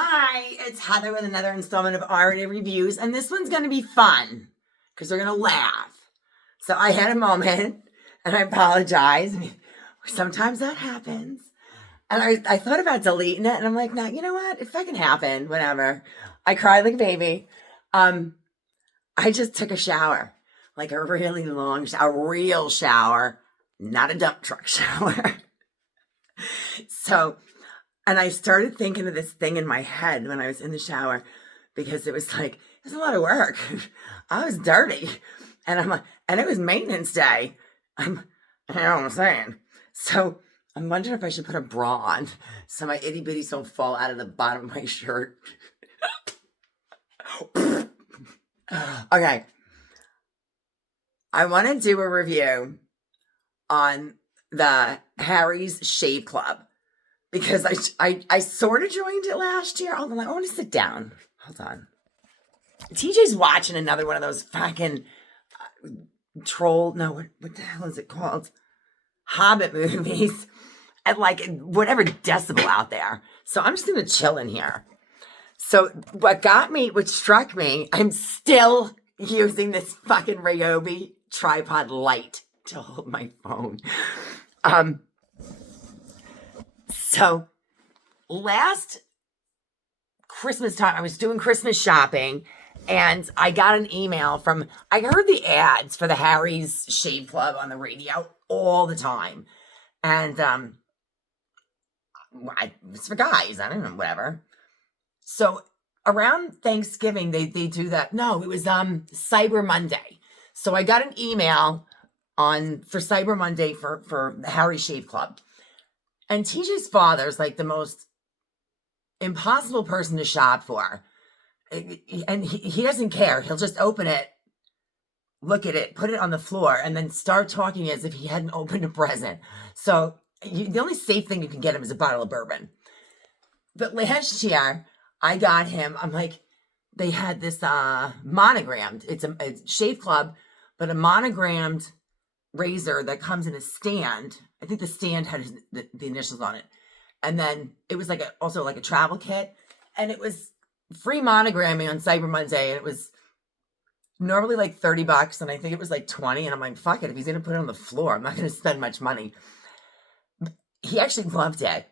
Hi, it's Heather with another installment of RRatedReviews, and this one's going to be fun because they're going to laugh. So I had a moment, and I apologize. Sometimes that happens. And I thought about deleting it, and I'm like, no, you know what? It fucking happened, whatever. I cried like a baby. I just took a shower, like a really long shower, a real shower, not a dump truck shower. And I started thinking of this thing in my head when I was in the shower because it was like, it was a lot of work. I was dirty. And I'm like, and it was maintenance day. You know what I'm saying? So I'm wondering if I should put a bra on so my itty bitties don't fall out of the bottom of my shirt. Okay. I want to do a review on the Harry's Shave Club. Because I sort of joined it last year. Hold on, I want to sit down. Hold on. TJ's watching another one of those fucking troll. No, what the hell is it called? Hobbit movies at like whatever decibel out there. So I'm just gonna chill in here. So what struck me, I'm still using this fucking Ryobi tripod light to hold my phone. So last Christmas time, I was doing Christmas shopping and I got an email I heard the ads for the Harry's Shave Club on the radio all the time. And it's for guys, I don't know, whatever. So around Thanksgiving, they do that. No, it was Cyber Monday. So I got an email for Cyber Monday for the Harry's Shave Club. And TJ's father's like the most impossible person to shop for. And he doesn't care. He'll just open it, look at it, put it on the floor, and then start talking as if he hadn't opened a present. So the only safe thing you can get him is a bottle of bourbon. But last year, I got him, they had this monogrammed. It's a shave club, but a monogrammed razor that comes in a stand. I think the stand had the initials on it. And then it was also a travel kit. And it was free monogramming on Cyber Monday. And it was normally like $30. And I think it was like 20. And I'm like, fuck it. If he's going to put it on the floor, I'm not going to spend much money. He actually loved it.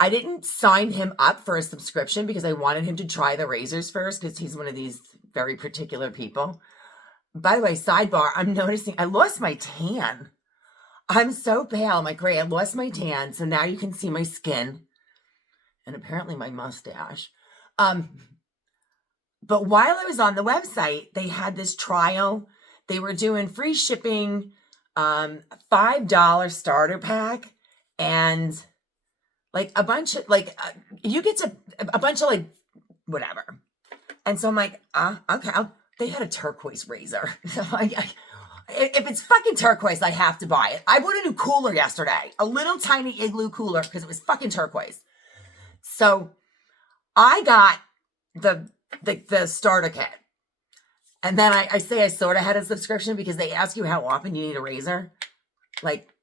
I didn't sign him up for a subscription because I wanted him to try the razors first because he's one of these very particular people. By the way, sidebar, I'm noticing I lost my tan. I'm so pale. I'm like, great, I lost my tan. So now you can see my skin and apparently my mustache. But while I was on the website, they had this trial. They were doing free shipping, $5 starter pack, and a bunch of you get to a bunch of whatever. And so I'm like, okay. They had a turquoise razor. So if it's fucking turquoise, I have to buy it. I bought a new cooler yesterday, a little tiny igloo cooler because it was fucking turquoise. So I got the starter kit. And then I say I sort of had a subscription because they ask you how often you need a razor.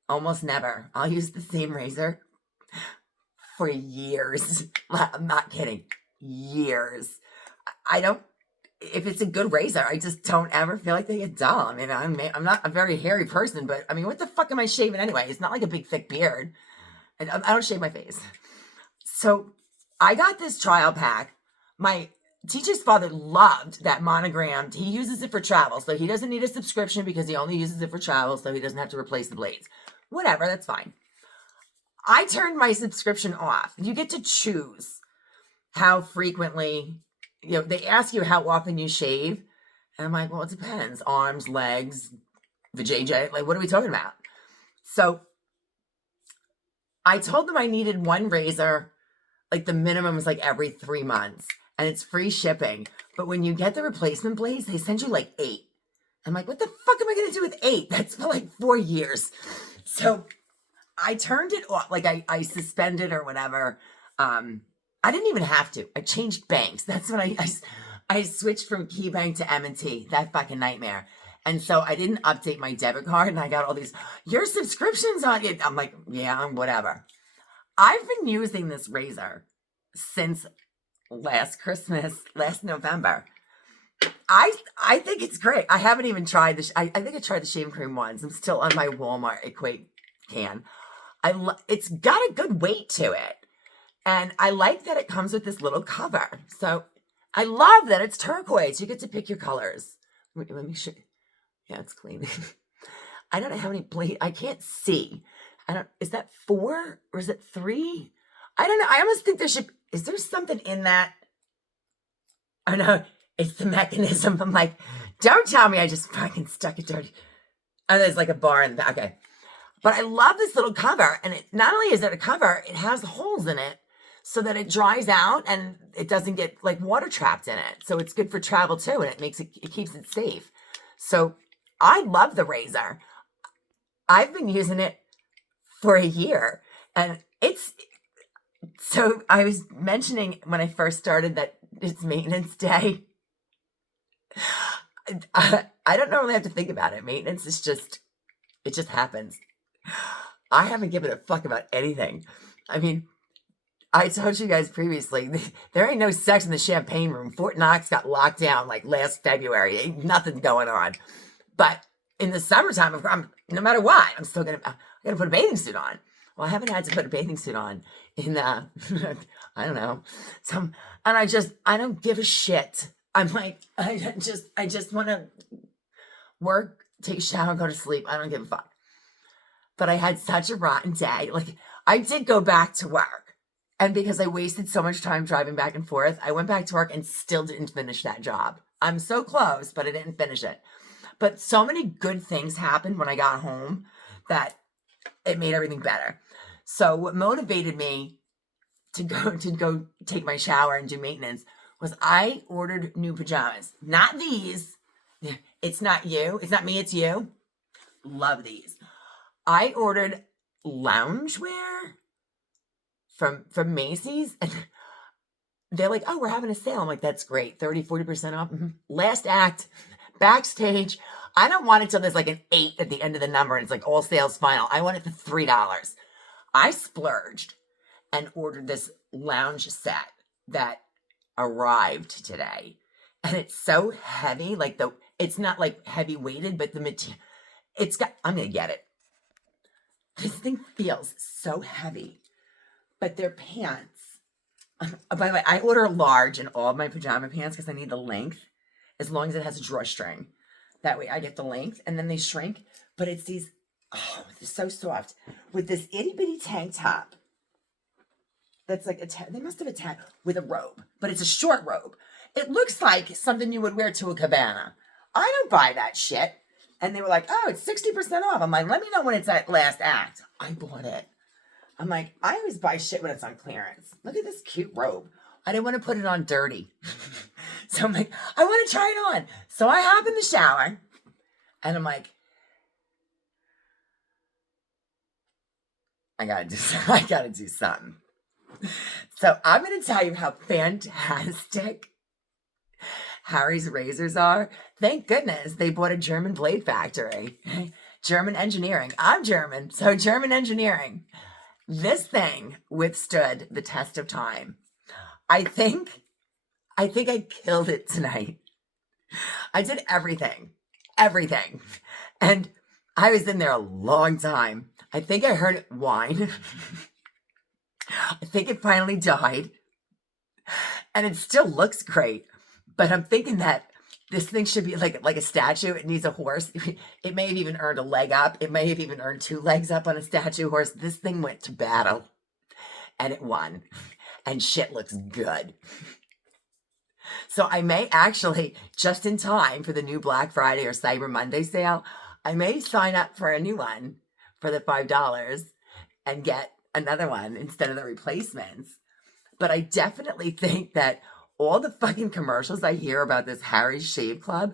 Almost never. I'll use the same razor for years. I'm not kidding. Years. If it's a good razor, I just don't ever feel like they get dull. I mean, I'm not a very hairy person, but I mean, what the fuck am I shaving anyway? It's not like a big thick beard. I don't shave my face. So I got this trial pack. My TJ's father loved that monogrammed. He uses it for travel, so he doesn't need a subscription because he only uses it for travel, so he doesn't have to replace the blades. Whatever, that's fine. I turned my subscription off. You get to choose how frequently, they ask you how often you shave. And I'm like, well, it depends. Arms, legs, vajayjay. What are we talking about? So I told them I needed one razor. The minimum is every 3 months. And it's free shipping. But when you get the replacement blades, they send you 8. I'm like, what the fuck am I going to do with 8? That's for 4 years. So I turned it off. I suspended or whatever. I didn't even have to. I changed banks. That's when I switched from KeyBank to M&T. That fucking nightmare. And so I didn't update my debit card, and I got all these, your subscription's on it. I'm like, yeah, whatever. I've been using this razor since last Christmas, last November. I think it's great. I haven't even tried this. I think I tried the shaving cream once. I'm still on my Walmart Equate can. It's got a good weight to it. And I like that it comes with this little cover. So I love that it's turquoise. You get to pick your colors. Let me show you. Yeah, it's clean. I don't know how many blades. I can't see. Is that 4 or is it 3? I don't know. I almost think is there something in that? Oh no, it's the mechanism. I'm like, don't tell me I just fucking stuck it dirty. Oh, there's like a bar in the back. Okay. But I love this little cover. And not only is it a cover, it has holes in it so that it dries out and it doesn't get like water trapped in it. So it's good for travel too. And it keeps it safe. So I love the razor. I've been using it for a year. And so I was mentioning when I first started that it's maintenance day. I don't normally have to think about it. Maintenance is it just happens. I haven't given a fuck about anything. I mean, I told you guys previously, there ain't no sex in the champagne room. Fort Knox got locked down like last February. Ain't nothing going on. But in the summertime, no matter what, I'm still gonna put a bathing suit on. Well, I haven't had to put a bathing suit on in I don't know, and I don't give a shit. I'm like, I just want to work, take a shower, go to sleep. I don't give a fuck. But I had such a rotten day. Like, I did go back to work. And because I wasted so much time driving back and forth, I went back to work and still didn't finish that job. I'm so close, but I didn't finish it. But so many good things happened when I got home that it made everything better. So what motivated me to go take my shower and do maintenance was I ordered new pajamas. Not these. It's not you. It's not me. It's you. Love these. I ordered loungewear from Macy's, and they're like, oh, we're having a sale. I'm like, that's great. 30-40% off. Mm-hmm. Last act, backstage. I don't want it till there's like an 8 at the end of the number and it's like all sales final. I want it for $3. I splurged and ordered this lounge set that arrived today. And it's so heavy, like it's not like heavy weighted, but the material, I'm going to get it. This thing feels so heavy, but they're pants. By the way, I order a large in all of my pajama pants because I need the length, as long as it has a drawstring. That way I get the length, and then they shrink. But it's these, oh, they're so soft. With this itty bitty tank top. That's like they must have a tank with a robe, but it's a short robe. It looks like something you would wear to a cabana. I don't buy that shit. And they were like, oh, it's 60% off. I'm like, let me know when it's at last act. I bought it. I'm like, I always buy shit when it's on clearance. Look at this cute robe. I didn't want to put it on dirty. So I'm like, I want to try it on. So I hop in the shower and I'm like, I gotta do something. So I'm going to tell you how fantastic Harry's razors are. Thank goodness they bought a German blade factory. German engineering. I'm German, so German engineering. This thing withstood the test of time. I think I killed it tonight. I did everything. And I was in there a long time. I think I heard it whine. I think it finally died. And it still looks great. But I'm thinking that this thing should be like a statue. It needs a horse. It may have even earned a leg up. It may have even earned 2 legs up on a statue horse. This thing went to battle. And it won. And shit looks good. So I may actually, just in time for the new Black Friday or Cyber Monday sale, I may sign up for a new one for the $5 and get another one instead of the replacements. But I definitely think that all the fucking commercials I hear about this Harry's Shave Club,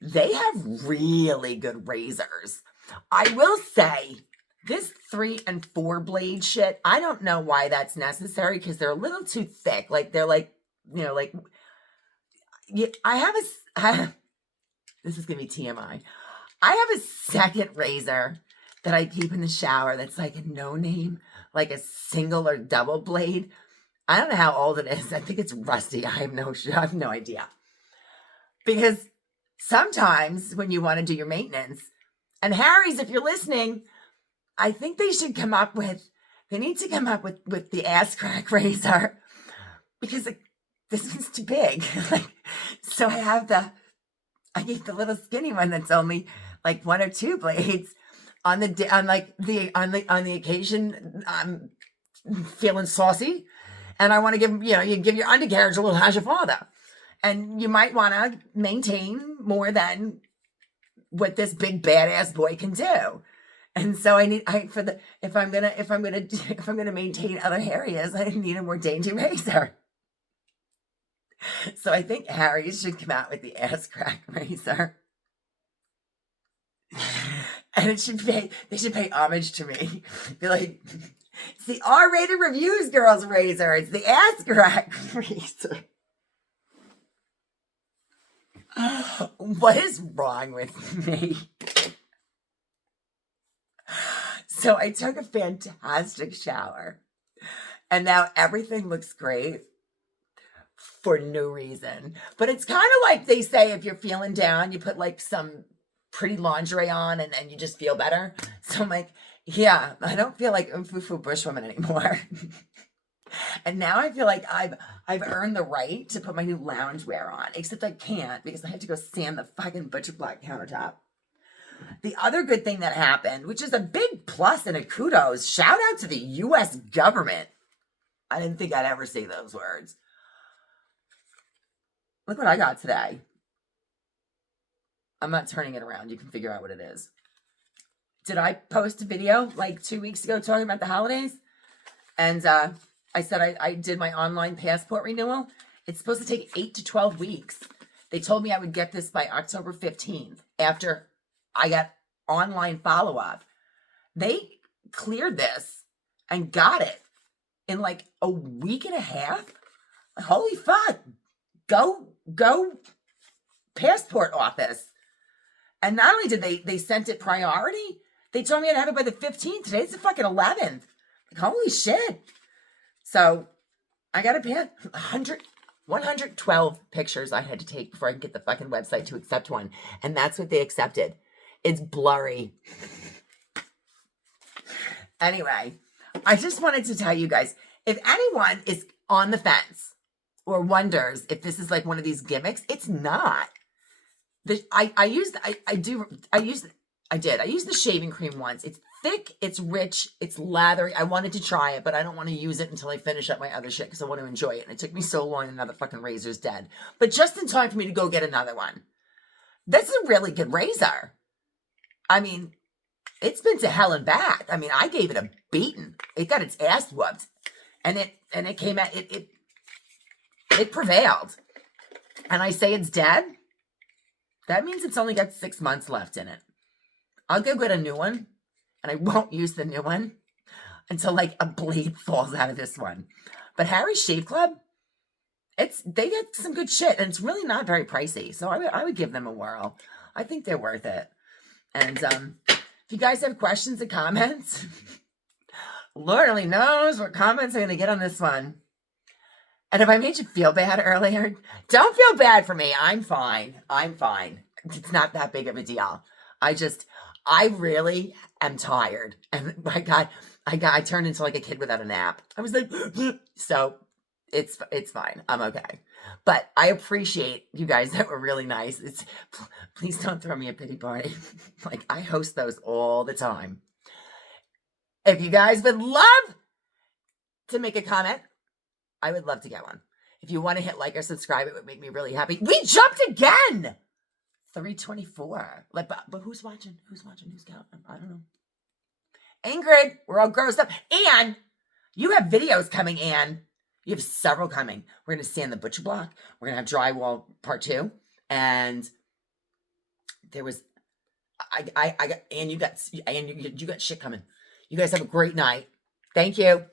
they have really good razors. I will say, this 3 and 4 blade shit, I don't know why that's necessary because they're a little too thick. Like, they're like, you know, like, this is going to be TMI. I have a second razor that I keep in the shower that's like a no name, like a single or double blade. I don't know how old it is. I think it's rusty. I have no idea. Because sometimes when you want to do your maintenance, and Harry's, if you're listening, I think they need to come up with the ass crack razor, because this one's too big. So I get the little skinny one that's only like 1 or 2 blades. On the occasion I'm feeling saucy and I want to you give your undercarriage a little hajafada, and you might want to maintain more than what this big badass boy can do. And so if I'm gonna maintain other areas, I need a more dainty razor. So I think Harry should come out with the ass crack razor. And they should pay homage to me. Be like, it's the RRatedReviews girls razor. It's the ass crack razor. What is wrong with me? So I took a fantastic shower, and now everything looks great for no reason. But it's kind of like they say, if you're feeling down, you put like some pretty lingerie on and you just feel better. So I'm like, yeah, I don't feel like Umfufu bushwoman anymore. And now I feel like I've earned the right to put my new loungewear on, except I can't because I had to go sand the fucking butcher block countertop. The other good thing that happened, which is a big plus and a kudos, shout out to the U.S. government. I didn't think I'd ever say those words. Look what I got today. I'm not turning it around. You can figure out what it is. Did I post a video like 2 weeks ago talking about the holidays? And I said I did my online passport renewal. It's supposed to take 8 to 12 weeks. They told me I would get this by October 15th after I got online follow-up. They cleared this and got it in like a week and a half. Holy fuck. Go passport office. And not only did they sent it priority, they told me I'd have it by the 15th. Today's the fucking 11th. Like, holy shit. So I got to 112 pictures I had to take before I could get the fucking website to accept one. And that's what they accepted. It's blurry. Anyway, I just wanted to tell you guys, if anyone is on the fence or wonders if this is like one of these gimmicks, it's not. I used the shaving cream once. It's thick, it's rich, it's lathery. I wanted to try it, but I don't want to use it until I finish up my other shit because I want to enjoy it. And it took me so long, another fucking razor's dead. But just in time for me to go get another one. This is a really good razor. I mean, it's been to hell and back. I mean, I gave it a beating. It got its ass whooped. And it came out, it prevailed. And I say it's dead. That means it's only got 6 months left in it. I'll go get a new one, and I won't use the new one until like a blade falls out of this one. But Harry's Shave Club, they get some good shit, and it's really not very pricey. So I would give them a whirl. I think they're worth it. And if you guys have questions or comments, Lord only knows what comments I'm going to get on this one. And if I made you feel bad earlier, don't feel bad for me. I'm fine. It's not that big of a deal. I really am tired. And my God, I turned into like a kid without a nap. I was like, so it's fine. I'm okay. But I appreciate you guys that were really nice. Please don't throw me a pity party. Like, I host those all the time. If you guys would love to make a comment, I would love to get one. If you want to hit like or subscribe, it would make me really happy. We jumped again! 324. Like, but who's watching? Who's counting? I don't know. Ingrid, we're all grossed up. And you have videos coming, Ann. You have several coming. We're going to sand the butcher block. We're going to have drywall part 2. And there was, you got shit coming. You guys have a great night. Thank you.